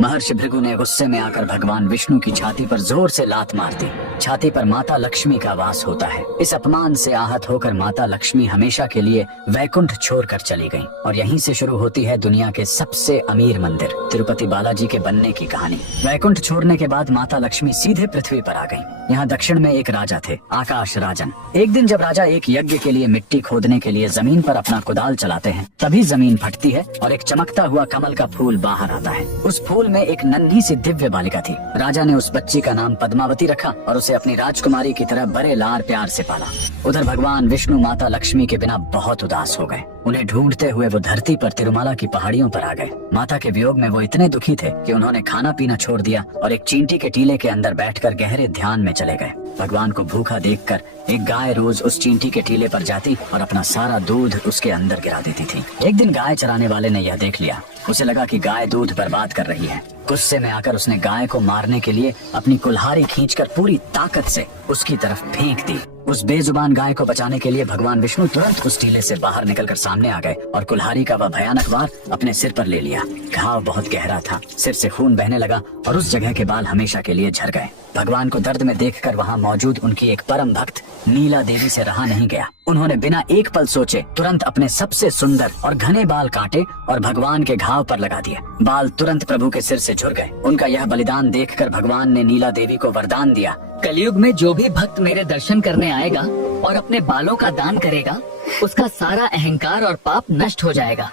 महर्षि भृगु ने गुस्से में आकर भगवान विष्णु की छाती पर जोर से लात मार दी। छाती पर माता लक्ष्मी का वास होता है। इस अपमान से आहत होकर माता लक्ष्मी हमेशा के लिए वैकुंठ छोड़कर चली गईं और यहीं से शुरू होती है दुनिया के सबसे अमीर मंदिर तिरुपति बालाजी के बनने की कहानी। वैकुंठ छोड़ने के बाद माता लक्ष्मी सीधे पृथ्वी पर आ गईं। यहाँ दक्षिण में एक राजा थे, आकाश राजन। एक दिन जब राजा एक यज्ञ के लिए मिट्टी खोदने के लिए जमीन पर अपना कुदाल चलाते हैं, तभी जमीन फटती है और एक चमकता हुआ कमल का फूल बाहर आता है। उस फूल में एक नन्ही सी दिव्य बालिका थी। राजा ने उस बच्ची का नाम पद्मावती रखा और उसे अपनी राजकुमारी की तरह बड़े लाड़ प्यार से पाला। उधर भगवान विष्णु माता लक्ष्मी के बिना बहुत उदास हो गए। उन्हें ढूंढते हुए वो धरती पर तिरुमाला की पहाड़ियों पर आ गए। माता के वियोग में वो इतने दुखी थे कि उन्होंने खाना पीना छोड़ दिया और एक चींटी के टीले के अंदर बैठकर गहरे ध्यान में चले गए। भगवान को भूखा देखकर एक गाय रोज उस चींटी के टीले पर जाती और अपना सारा दूध उसके अंदर गिरा देती थी। एक दिन गाय चराने वाले ने यह देख लिया। उसे लगा कि गाय दूध बर्बाद कर रही है। गुस्से में आकर उसने गाय को मारने के लिए अपनी कुल्हाड़ी खींचकर पूरी ताकत से उसकी तरफ फेंक दी। उस बेजुबान गाय को बचाने के लिए भगवान विष्णु तुरंत उस टीले से बाहर निकलकर सामने आ गए और कुल्हाड़ी का वह भयानक वार अपने सिर पर ले लिया। घाव बहुत गहरा था, सिर से खून बहने लगा और उस जगह के बाल हमेशा के लिए झड़ गए। भगवान को दर्द में देखकर वहाँ मौजूद उनकी एक परम भक्त नीला देवी से रहा नहीं गया। उन्होंने बिना एक पल सोचे तुरंत अपने सबसे सुंदर और घने बाल काटे और भगवान के घाव पर लगा दिए। बाल तुरंत प्रभु के सिर से झुर गए। उनका यह बलिदान देखकर भगवान ने नीला देवी को वरदान दिया, कलयुग में जो भी भक्त मेरे दर्शन करने आएगा और अपने बालों का दान करेगा, उसका सारा अहंकार और पाप नष्ट हो जाएगा।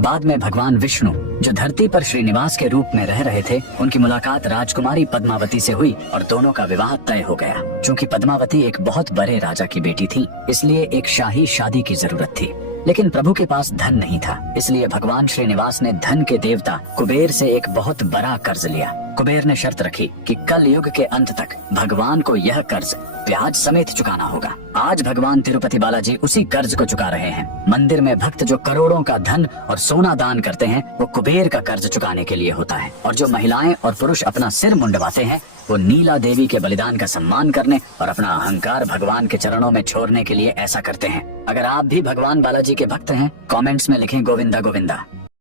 बाद में भगवान विष्णु जो धरती पर श्रीनिवास के रूप में रह रहे थे, उनकी मुलाकात राजकुमारी पद्मावती से हुई और दोनों का विवाह तय हो गया। चूँकि पद्मावती एक बहुत बड़े राजा की बेटी थी, इसलिए एक शाही शादी की जरूरत थी। लेकिन प्रभु के पास धन नहीं था, इसलिए भगवान श्रीनिवास ने धन के देवता कुबेर से एक बहुत बड़ा कर्ज लिया। कुबेर ने शर्त रखी कि कल युग के अंत तक भगवान को यह कर्ज ब्याज समेत चुकाना होगा। आज भगवान तिरुपति बालाजी उसी कर्ज को चुका रहे हैं। मंदिर में भक्त जो करोड़ों का धन और सोना दान करते हैं, वो कुबेर का कर्ज चुकाने के लिए होता है। और जो महिलाएं और पुरुष अपना सिर मुंडवाते हैं, वो नीला देवी के बलिदान का सम्मान करने और अपना अहंकार भगवान के चरणों में छोड़ने के लिए ऐसा करते हैं। अगर आप भी भगवान बालाजी के भक्त हैं, कमेंट्स में लिखें गोविंदा गोविंदा।